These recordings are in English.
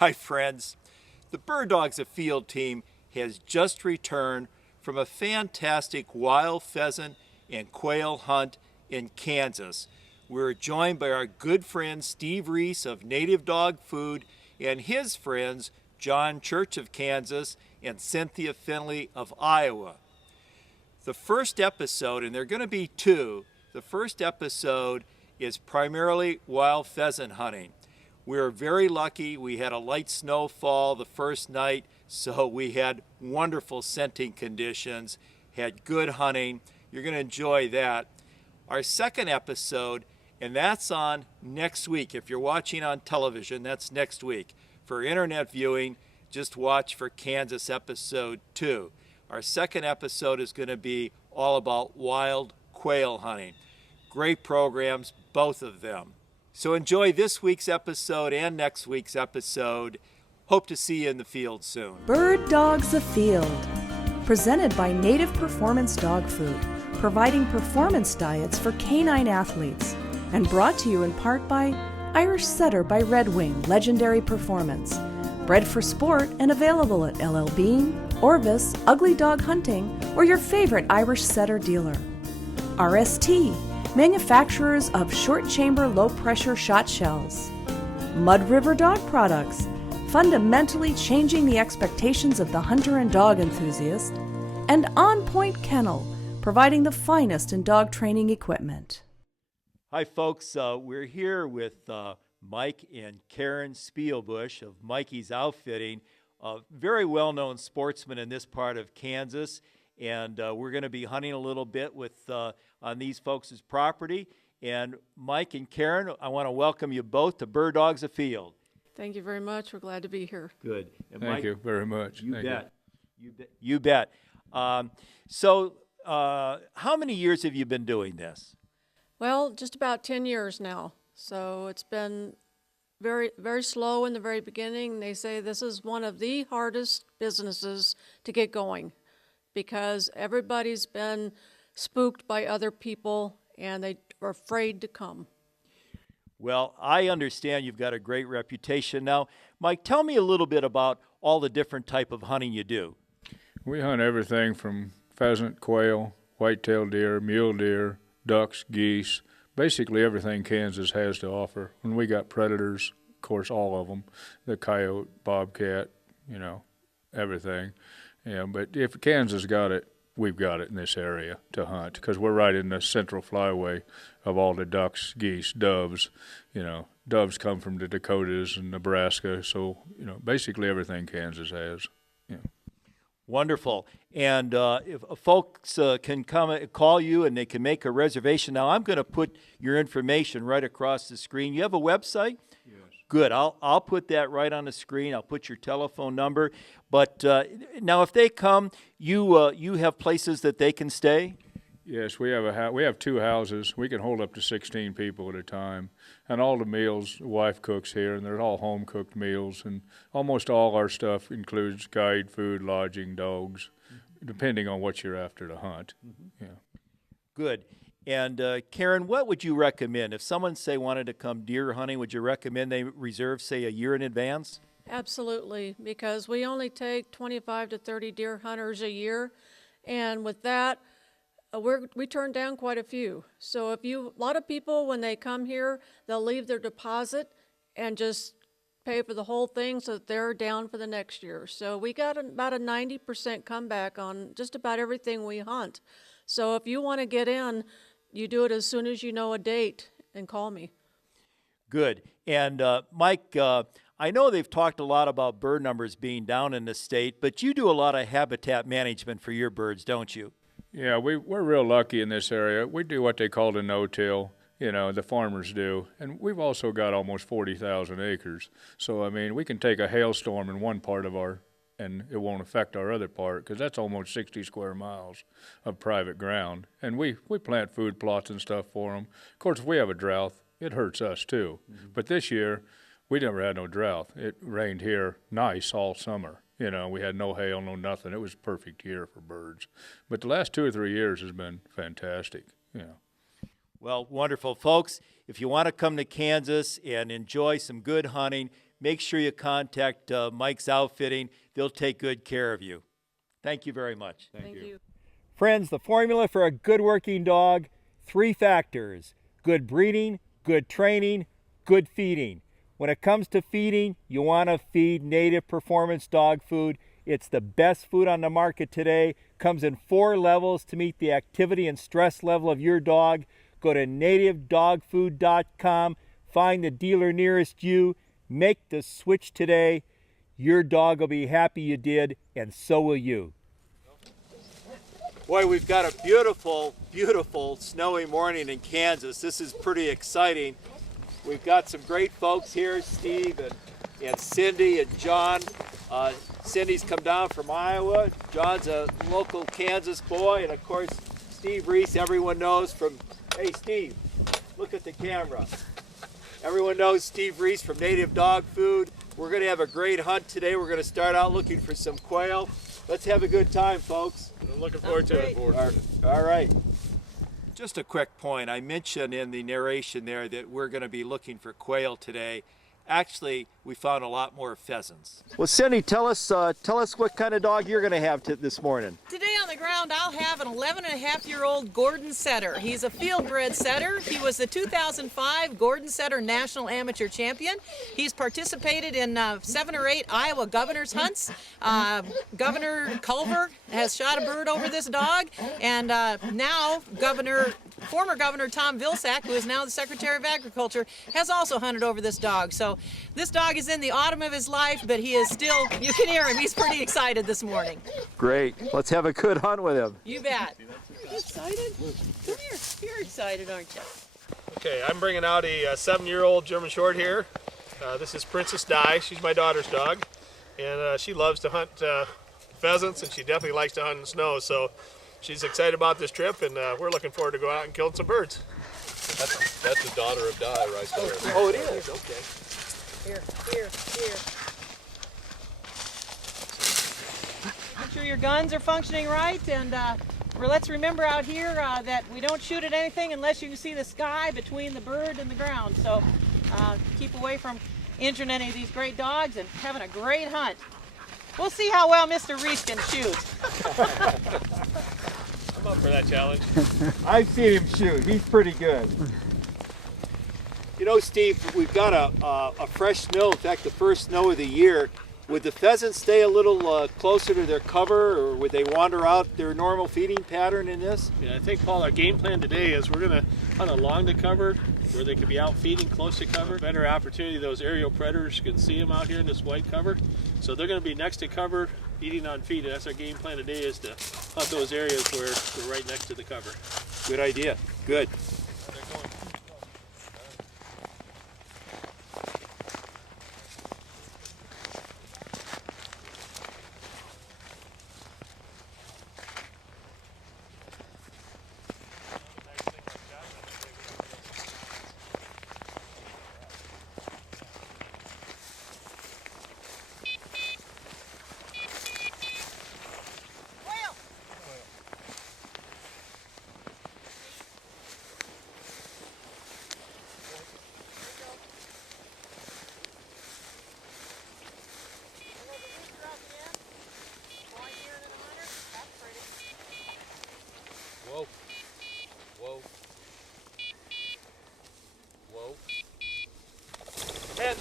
Hi friends, the Bird Dogs Afield team has just returned from a fantastic wild pheasant and quail hunt in Kansas. We're joined by our good friend Steve Reese of Native Dog Food and his friends John Church of Kansas and Cynthia Finley of Iowa. The first episode, and there are going to be two, the first episode is primarily wild pheasant hunting. We were very lucky. We had a light snowfall the first night, so we had wonderful scenting conditions, had good hunting. You're going to enjoy that. Our second episode, and that's on next week. If you're watching on television, that's next week. For internet viewing, just watch for Kansas episode 2. Our second episode is going to be all about wild quail hunting. Great programs, both of them. So enjoy this week's episode and next week's episode. Hope to see you in the field soon. Bird Dogs Afield, presented by Native Performance Dog Food, providing performance diets for canine athletes, and brought to you in part by Irish Setter by Red Wing, legendary performance. Bred for sport and available at LL Bean, Orvis, Ugly Dog Hunting, or your favorite Irish Setter dealer. RST, manufacturers of short chamber low pressure shot shells. Mud River Dog Products, fundamentally changing the expectations of the hunter and dog enthusiast. And On Point Kennel, providing the finest in dog training equipment. Hi folks, we're here with Mike and Karen Spielbush of Mikey's Outfitting, a very well-known sportsman in this part of Kansas. And we're going to be hunting a little bit with on these folks' property. And Mike and Karen, I want to welcome you both to Bird Dogs Afield. Thank you very much. We're glad to be here. Good. And Thank Mike, you very much. You Thank bet. You bet. So how many years have you been doing this? Well, just about 10 years now. So it's been very, very slow in the very beginning. They say this is one of the hardest businesses to get going, because everybody's been spooked by other people and they are afraid to come. Well, I understand you've got a great reputation. Now, Mike, tell me a little bit about all the different type of hunting you do. We hunt everything from pheasant, quail, white-tailed deer, mule deer, ducks, geese, basically everything Kansas has to offer. And we got predators, of course, all of them, the coyote, bobcat, everything. Yeah, but if Kansas got it, we've got it in this area to hunt, because we're right in the central flyway of all the ducks, geese, doves. Doves come from the Dakotas and Nebraska, so basically everything Kansas has. Yeah. Wonderful. And if folks can come call you and they can make a reservation. Now, I'm going to put your information right across the screen. You have a website? Yes. Good. I'll put that right on the screen. I'll put your telephone number. But now, if they come, you have places that they can stay? Yes, we have two houses. We can hold up to 16 people at a time. And all the meals, the wife cooks here, and they're all home-cooked meals. And almost all our stuff includes guide, food, lodging, dogs, depending on what you're after to hunt. Mm-hmm. Yeah. Good. And Karen, what would you recommend? If someone, say, wanted to come deer hunting, would you recommend they reserve, say, a year in advance? Absolutely, because we only take 25 to 30 deer hunters a year. And with that, we turn down quite a few. So a lot of people, when they come here, they'll leave their deposit and just pay for the whole thing so that they're down for the next year. So we got about a 90% comeback on just about everything we hunt. So if you want to get in, you do it as soon as you know a date and call me. Good. And Mike, I know they've talked a lot about bird numbers being down in the state, but you do a lot of habitat management for your birds, don't you? Yeah, we're real lucky in this area. We do what they call the no-till, the farmers do. And we've also got almost 40,000 acres. So, we can take a hailstorm in one part and it won't affect our other part, because that's almost 60 square miles of private ground. And we plant food plots and stuff for them. Of course, if we have a drought, it hurts us too. Mm-hmm. But this year, we never had no drought. It rained here nice all summer. We had no hail, no nothing. It was a perfect year for birds. But the last 2 or 3 years has been fantastic. Well, wonderful. Folks, if you want to come to Kansas and enjoy some good hunting, make sure you contact Mike's Outfitting. They'll take good care of you. Thank you very much. Thank you. Friends, the formula for a good working dog, 3 factors: good breeding, good training, good feeding. When it comes to feeding, you want to feed Native Performance dog food. It's the best food on the market today. Comes in 4 levels to meet the activity and stress level of your dog. Go to nativedogfood.com, find the dealer nearest you, make the switch today. Your dog will be happy you did, and so will you. Boy, we've got a beautiful, beautiful snowy morning in Kansas. This is pretty exciting. We've got some great folks here, Steve and Cindy and John. Cindy's come down from Iowa. John's a local Kansas boy. And of course, Steve Reese, everyone knows from, hey Steve, look at the camera. Everyone knows Steve Reese from Native Dog Food. We're gonna have a great hunt today. We're gonna start out looking for some quail. Let's have a good time, folks. I'm looking forward to it. All right. Just a quick point. I mentioned in the narration there that we're going to be looking for quail today. Actually, we found a lot more pheasants. Well, Cindy, tell us what kind of dog you're going to have this morning. Today on the ground, I'll have an 11-and-a-half-year-old Gordon Setter. He's a field-bred setter. He was the 2005 Gordon Setter National Amateur Champion. He's participated in 7 or 8 Iowa Governor's hunts. Governor Culver has shot a bird over this dog, and now former Governor Tom Vilsack, who is now the Secretary of Agriculture, has also hunted over this dog. So this dog is in the autumn of his life, but he is still, you can hear him, he's pretty excited this morning. Great. Let's have a good hunt with him. You bet. You excited? Come here. You're excited, aren't you? Okay, I'm bringing out a 7-year-old German Short Hair. This is Princess Di. She's my daughter's dog, and she loves to hunt pheasants, and she definitely likes to hunt in the snow. So she's excited about this trip, and we're looking forward to go out and killing some birds. That's the daughter of Di right there. Oh, it is? Okay. Here. Make sure your guns are functioning right, and let's remember out here that we don't shoot at anything unless you can see the sky between the bird and the ground. So keep away from injuring any of these great dogs and having a great hunt. We'll see how well Mr. Reese can shoot. I'm up for that challenge. I've seen him shoot. He's pretty good. You know, Steve, we've got a fresh snow. In fact, the first snow of the year. Would the pheasants stay a little closer to their cover, or would they wander out their normal feeding pattern in this? Yeah, I think, Paul, our game plan today is we're going to hunt along the cover where they could be out feeding close to cover. Better opportunity, those aerial predators can see them out here in this white cover. So they're going to be next to cover, eating on feed. And that's our game plan today, is to hunt those areas where we're right next to the cover. Good idea. Good.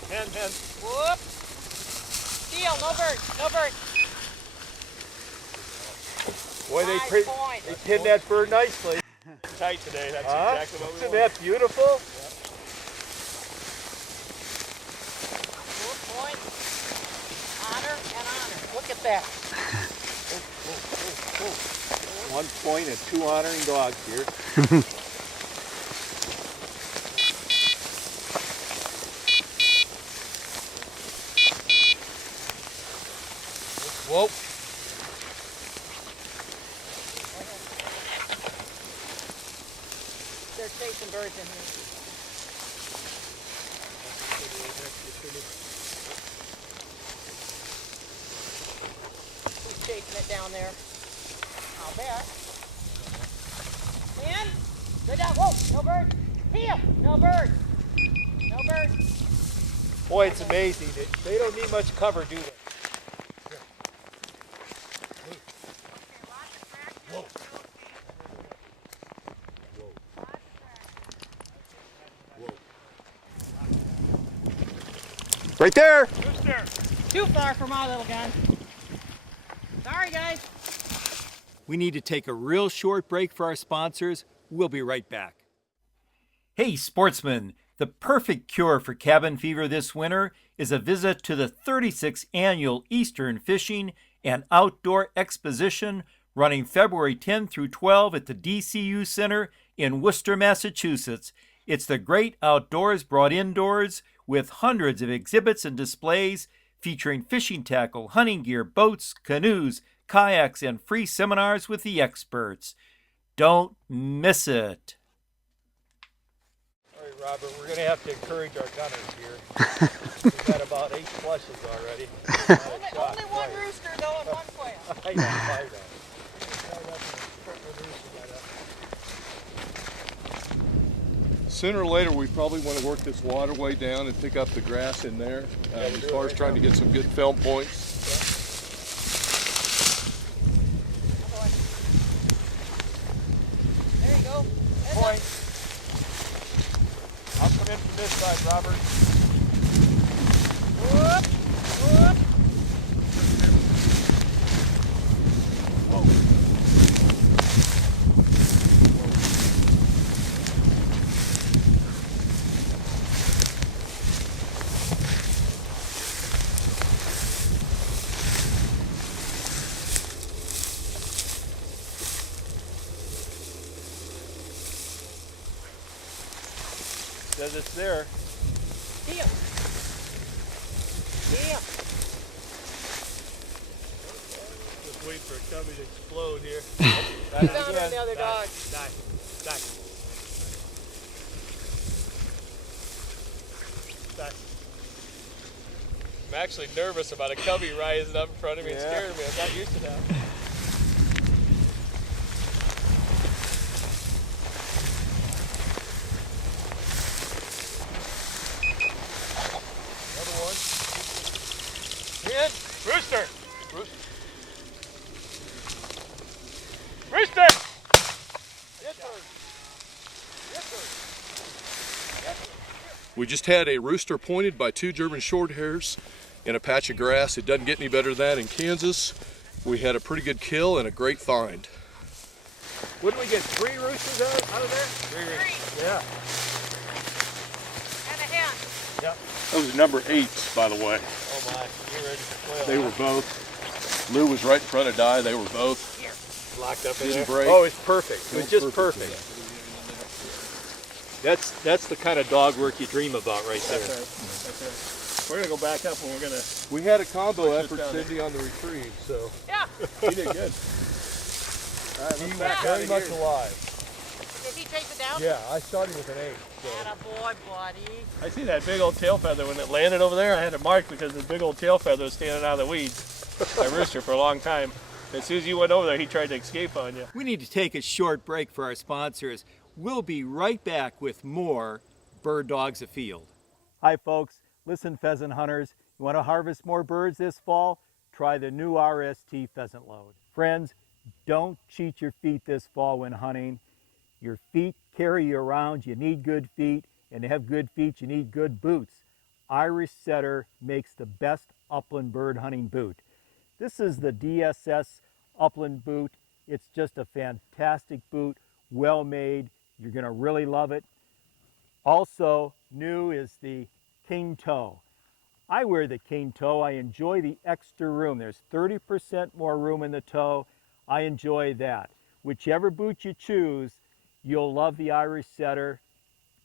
Hen. Whoop. Deal, no bird. Boy, Nice point. they pinned that bird nicely. Tight today, that's exactly what we Isn't want. that beautiful? Whoop, point. Honor and honor. Look at that. 1 point and 2 honoring dogs here. Whoa. They're chasing birds in here. Who's chasing it down there? I'll bet. And good down. Whoa, no bird. Heel, no bird. No bird. Boy, it's amazing. They don't need much cover, do they? Right there! Too far for my little gun. Sorry, guys. We need to take a real short break for our sponsors. We'll be right back. Hey, sportsmen! The perfect cure for cabin fever this winter is a visit to the 36th Annual Eastern Fishing and Outdoor Exposition running February 10 through 12 at the DCU Center in Worcester, Massachusetts. It's the great outdoors brought indoors with hundreds of exhibits and displays featuring fishing tackle, hunting gear, boats, canoes, kayaks, and free seminars with the experts. Don't miss it. All right, Robert, we're going to have to encourage our gunners here. We've got about 8 flushes already. Only one rooster, though, and one quail. I know. Sooner or later, we probably want to work this waterway down and pick up the grass in there, as far as trying to get some good film points. There you go. Point. I'll come in from this side, Robert. Whoop, whoop. Says it's there. Deal. Deal. Just wait for a cubby to explode here. He's down on the other dog. Die. I'm actually nervous about a cubby rising up in front of me and scaring me. I'm not used to that. Rooster! Rooster! We just had a rooster pointed by 2 German Shorthairs in a patch of grass. It doesn't get any better than that in Kansas. We had a pretty good kill and a great find. What did we get? 3 roosters out of there? 3. Yeah. And a hen. Yep. Those are number 8s, by the way. Oh my, you're ready for quail. They were both. Lou was right in front of Di. They were both. Here. Locked up in Didn't there. break. Oh, it's perfect. It was It was just perfect. perfect. That's the kind of dog work you dream about right there. That's right. We're gonna go back up and we're gonna. We had a combo Push effort, this down Cindy, on the retrieve, so Yeah. he did good. He was very much alive. Did he take it down? Yeah, I started with an 8. So. Attaboy, buddy. I see that big old tail feather when it landed over there. I had it marked because the big old tail feather was standing out of the weeds. That rooster for a long time. As soon as you went over there, he tried to escape on you. We need to take a short break for our sponsors. We'll be right back with more Bird Dogs Afield. Hi folks, listen pheasant hunters, you want to harvest more birds this fall? Try the new RST pheasant load. Friends, don't cheat your feet this fall when hunting. Your feet carry you around, you need good feet, and to have good feet you need good boots. Irish Setter makes the best upland bird hunting boot. This is the DSS upland boot. It's just a fantastic boot, well made. You're going to really love it. Also new is the King Toe. I wear the King Toe. I enjoy the extra room. There's 30% more room in the toe. I enjoy that. Whichever boot you choose, you'll love the Irish Setter.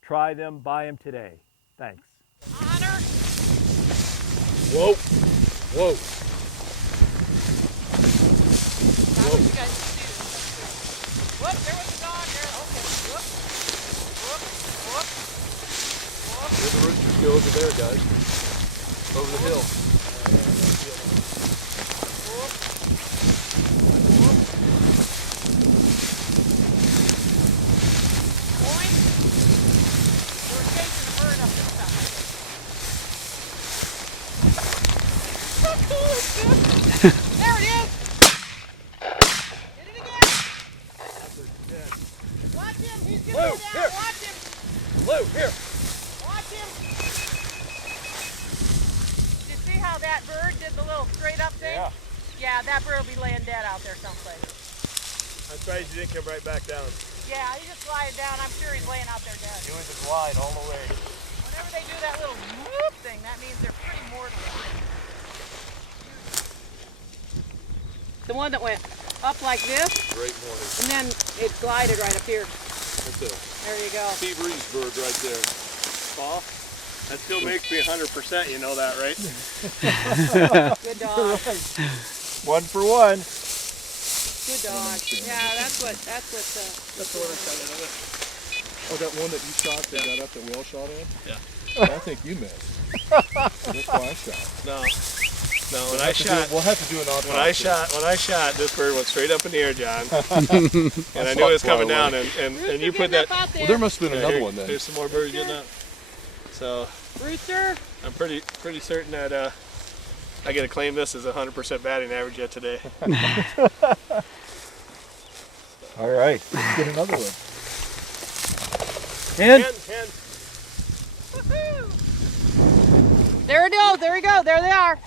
Try them, buy them today. Thanks. Hunter. Whoa, whoa. That's what you guys do. Whoop, there was a dog here. Okay. Whoop. Whoop. Whoop. Whoop. Where the roosters go over there, guys. Over the hill. Whoop. Point. We're chasing a bird up this time. Lou, here. Watch him. Did you see how that bird did the little straight up thing? Yeah. Yeah, that bird will be laying dead out there someplace. I'm surprised you didn't come right back down. Yeah, he just glided down. I'm sure he's laying out there dead. He was a glide all the way. Whenever they do that little whoop thing, that means they're pretty mortally injured. The one that went up like this, Great morning. and then it glided right up here. That's a There you go. Steve Reeves bird right there. Paul, that still makes me 100%, you know that, right? Good dog. 1 for 1. Good dog. Yeah, that's what That's the one I shot out of it. Oh, that one that you shot that got up that we all shot at? Yeah. I think you missed. That's why I shot. No, when I shot, We'll have to do an autopsy. when I shot, this bird went straight up in the air, John. And I knew it was coming down, and you put that. Well, there must have been another one then. There's some more birds getting up. So Rooster. I'm pretty certain that I get to claim this as a 100% batting average yet today. All right. Let's get another one. Hen. Hen. There it goes. There we go. There they are.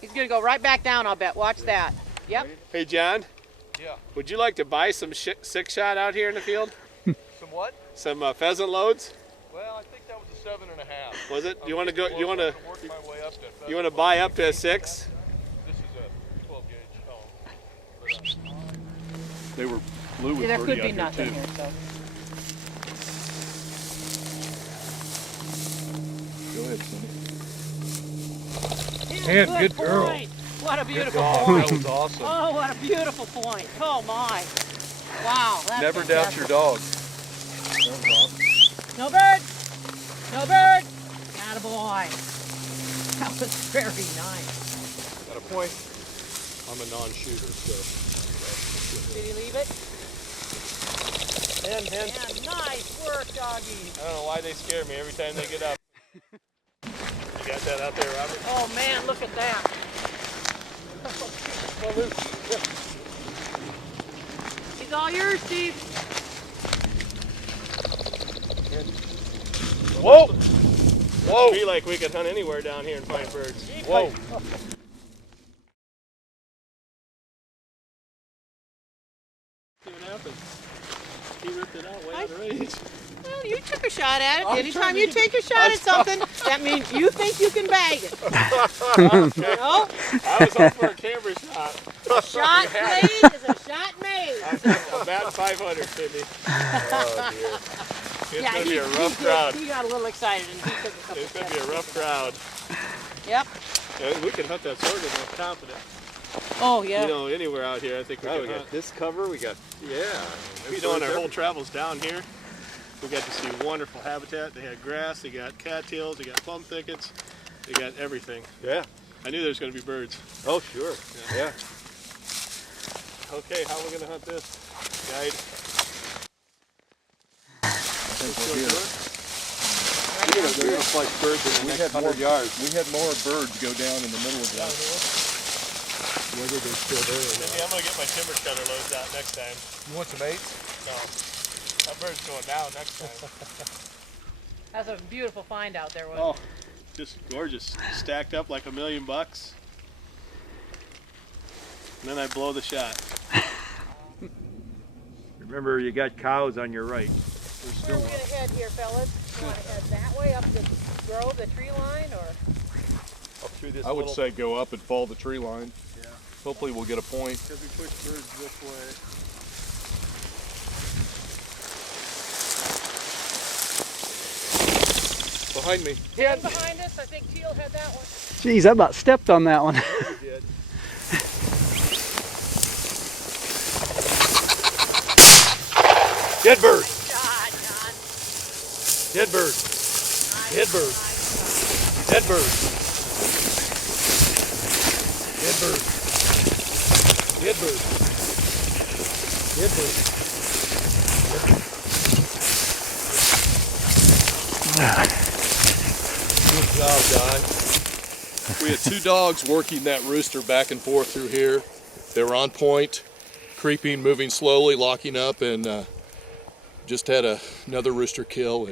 He's gonna go right back down. I'll bet. Watch that. Yep. Hey, John. Yeah. Would you like to buy some six shot out here in the field? Some what? Some pheasant loads? Well, I think that was a 7.5. Was it? You want to go? You want to? Work my way up to You want to buy up to a 6? This is a 12 gauge. Oh. They were blue with There birdie could be out here nothing too. here. So. Go ahead, Cindy. Hen, good girl. Point. What a beautiful That point. was awesome. Oh, what a beautiful point. Oh my. Wow. That's Never doubt fantastic. your dog. No bird. No bird. Attaboy. That was very nice. Got a point. I'm a non-shooter, so. Did he leave it? Hen. And nice work, doggy. I don't know why they scare me every time they get up. You got that out there, Robert? Oh man, look at that. He's all yours, Steve. Whoa! Whoa! It'd be like we could hunt anywhere down here and find birds. Whoa! See what happened? He ripped it out way out of range. Well, you took a shot at it. Anytime you take a shot at something, that means you think you can bag it. You know? I was hoping for a camera shot. A shot made is a shot made. I'm batting 500, Cindy. Oh, dear. It's going to be a rough crowd. He got a little excited and he took a couple It's going to be steps. a rough crowd. Yep. We can hunt that sort of confident. Oh, yeah. You know, anywhere out here, I think we can hunt. this cover. We got, You know, on our whole travels down here, we got to see wonderful habitat. They had grass, they got cattails, they got plum thickets, they got everything. Yeah. I knew there was going to be birds. Oh, sure. Yeah. Okay, how are we going to hunt this? Guide. They're gonna fly birds in the next 100 yards. We had more birds go down in the middle of that. Whether they're still there or Maybe I'm going to get my timber cutter loads out next time. You want some eights? No, that bird's going down next time. That's a beautiful find out there, Oh, wasn't it? just gorgeous. Stacked up like $1 million. And then I blow the shot. Remember, you got cows on your right. Where are we going to head here, fellas? You want to head that way up the grove, the tree line, or? Up through this I would say go up and follow the tree line. Yeah. Hopefully we'll get a point. Because we push birds this way. Behind me. Stand behind us. I think Teal had that one. Jeez, I about stepped on that one. You did. dead bird. God, John. Dead bird. Dead bird. Dead bird. Dead bird. Dead bird. Dead bird. Good job, Don. We had 2 dogs working that rooster back and forth through here. They were on point, creeping, moving slowly, locking up, and Just had another rooster kill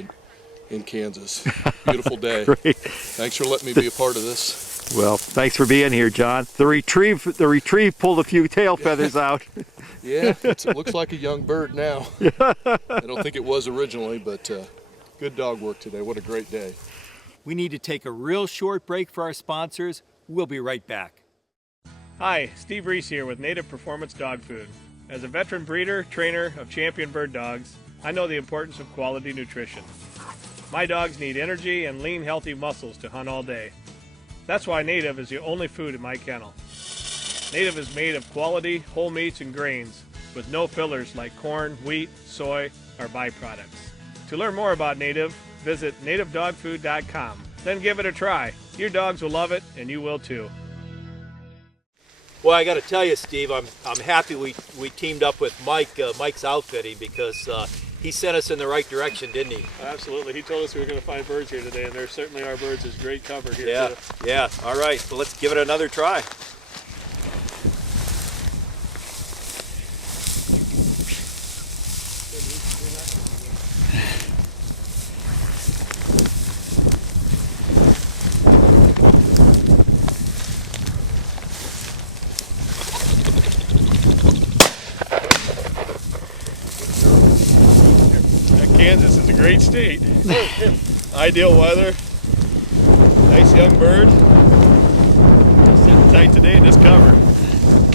in Kansas. Beautiful day. Great. Thanks for letting me be a part of this. Well, thanks for being here, John. The retrieve pulled a few tail feathers out. Yeah, it looks like a young bird now. I don't think it was originally, but good dog work today. What a great day. We need to take a real short break for our sponsors. We'll be right back. Hi, Steve Reese here with Native Performance Dog Food. As a veteran breeder, trainer of champion bird dogs, I know the importance of quality nutrition. My dogs need energy and lean, healthy muscles to hunt all day. That's why Native is the only food in my kennel. Native is made of quality whole meats and grains with no fillers like corn, wheat, soy, or byproducts. To learn more about Native, visit nativedogfood.com. Then give it a try. Your dogs will love it, and you will too. Well, I got to tell you, Steve, I'm happy we teamed up with Mike's Outfitting, because he sent us in the right direction, didn't he? Absolutely. He told us we were going to find birds here today, and there certainly are birds. There's great cover here. Yeah, too. yeah. All right, so let's give it another try. Kansas is a great state. Ideal weather, nice young bird. Sitting tight today in this cover.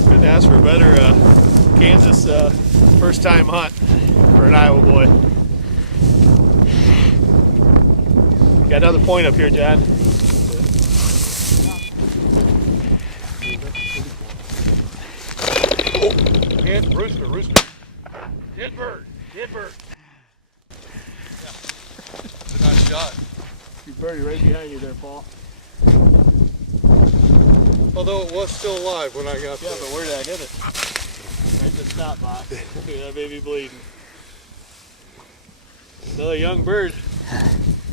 Couldn't ask for a better Kansas first time hunt for an Iowa boy. Got another point up here, John. Oh, hit rooster. Hit bird. It's a nice shot. Your birdie right behind you there, Paul. Although it was still alive when I got there. Yeah, but where did I hit it? Right in the stop box. That baby bleeding. Another young bird.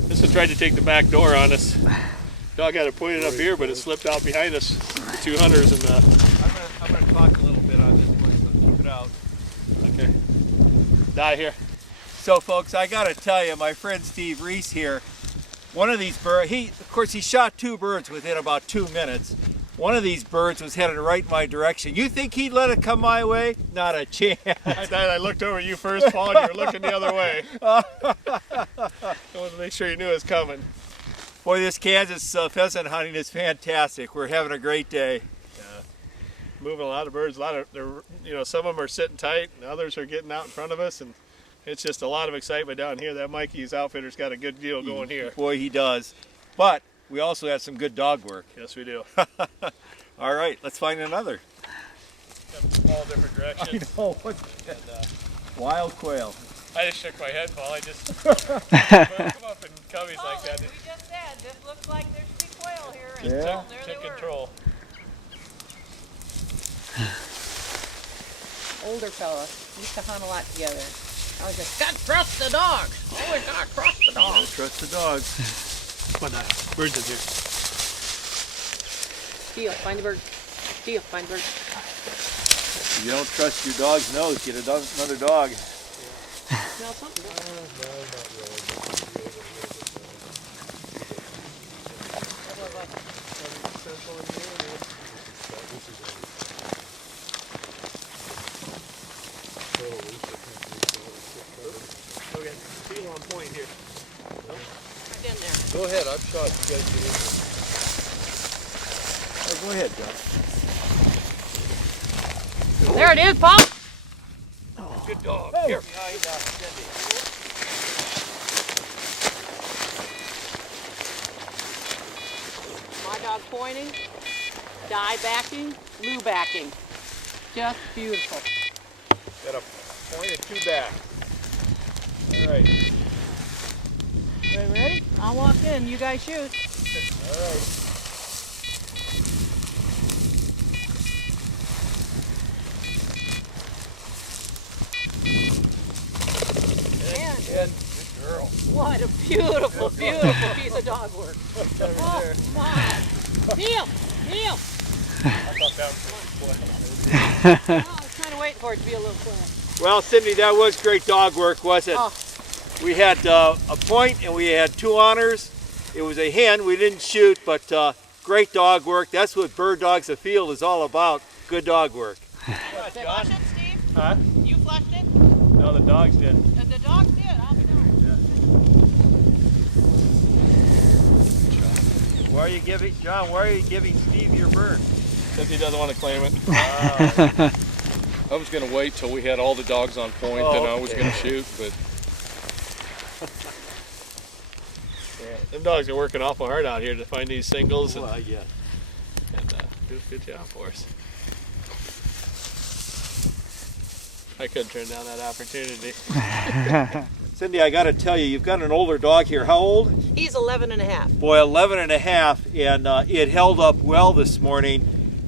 This one tried to take the back door on us. Dog had it pointed up here, but it slipped out behind us. The two hunters and I'm gonna talk a little bit on this one, so keep it out. okay. Die here. So, folks, I got to tell you, my friend Steve Reese here, one of these birds, of course, he shot two birds within about 2 minutes. One of these birds was headed right in my direction. You think he'd let it come my way? Not a chance. I looked over at you first, Paul, and you were looking the other way. I wanted to make sure you knew it was coming. Boy, this Kansas pheasant hunting is fantastic. We're having a great day. Moving a lot of birds. Some of them are sitting tight, and others are getting out in front of us, and it's just a lot of excitement down here. That Mikey's outfitter's got a good deal going here. Boy, he does. But we also have some good dog work. Yes, we do. All right, let's find another. All different directions. I know. What's that? Wild quail. I just shook my head, Paul. I just come up in coveys like that. We just said, this looks like there should be quail here. And Yeah. there they Took were. control. Older fella, used to hunt a lot together. I was just, gotta trust the dog. Always gotta trust the dog. Don't trust the dogs. Come on, birds in here. Deal, find the bird. Deal, find the bird. If you don't trust your dog's nose, get another dog. Smell something. Okay, feel on point here. Right in there. Go ahead, I've shot. You guys get in there. Oh, go ahead, John. There it is, Paul. Good dog. Hey. Here. My dog pointing, die backing, loo backing. Just beautiful. Got a point and two back. All right. Everybody ready? I'll walk in, you guys shoot. All right. And Good girl. what a beautiful, beautiful piece of dog work. Oh my. Deal, deal. I thought that was a quail. Oh, I was kind of waiting for it to be a little quail. Well, Cindy, that was great dog work, wasn't it? Oh. We had a point and we had 2 honors. It was a hen. We didn't shoot, but great dog work. That's what Bird Dogs Afield is all about. Good dog work. Did you flush it, Steve? Huh? You flushed it? No, the dogs did. The dogs did. I'll be darned. Why are you giving, John, why are you giving Steve your bird? Because he doesn't want to claim it. I was going to wait till we had all the dogs on point, Oh, then I was okay. going to shoot, but Yeah, them dogs are working awful hard out here to find these singles and Yeah. do a good job for us. I couldn't turn down that opportunity. Cindy, I got to tell you, you've got an older dog here. How old? He's 11 and a half. Boy, 11 and a half, and it held up well this morning.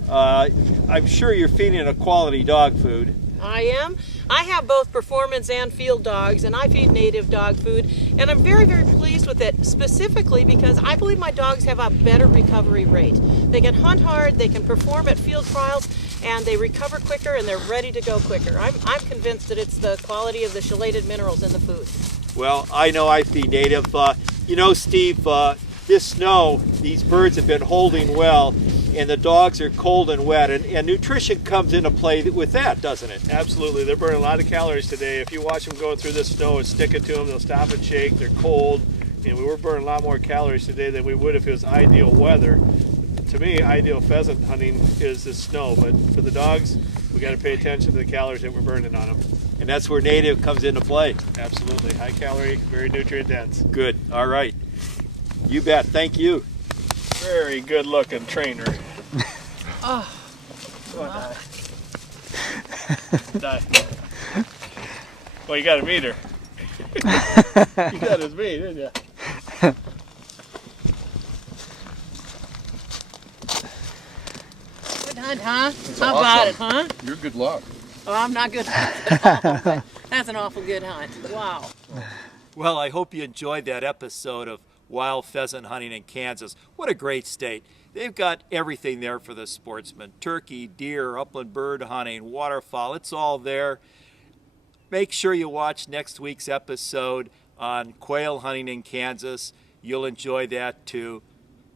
I'm sure you're feeding a quality dog food. I am. I have both performance and field dogs, and I feed native dog food, and I'm very, very pleased with it, specifically because I believe my dogs have a better recovery rate. They can hunt hard, they can perform at field trials, and they recover quicker, and they're ready to go quicker. I'm convinced that it's the quality of the chelated minerals in the food. Well, I know I feed native. You know, Steve, this snow, these birds have been holding well, and the dogs are cold and wet, and nutrition comes into play with that, doesn't it? Absolutely. They're burning a lot of calories today. If you watch them going through this snow, it's sticking to them. They'll stop and shake. They're cold. And we were burning a lot more calories today than we would if it was ideal weather. To me, ideal pheasant hunting is the snow. But for the dogs, we got to pay attention to the calories that we're burning on them. And that's where native comes into play. Absolutely. High calorie, very nutrient dense. Good. All right. You bet. Thank you. Very good looking trainer. Oh, Go on, Die. Well, you got to meet her. You got his meat, didn't you? good hunt, huh? How about it, huh? you're good luck. Oh, I'm not good at all, but that's an awful good hunt. Wow. Well, I hope you enjoyed that episode of wild pheasant hunting in Kansas. What a great state. They've got everything there for the sportsman. Turkey, deer, upland bird hunting, waterfowl, it's all there. Make sure you watch next week's episode on quail hunting in Kansas. You'll enjoy that too.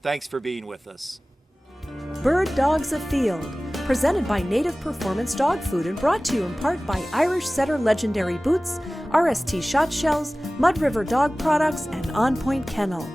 Thanks for being with us. Bird Dogs Afield, presented by Native Performance Dog Food and brought to you in part by Irish Setter Legendary Boots, RST Shot Shells, Mud River Dog Products, and On Point Kennel.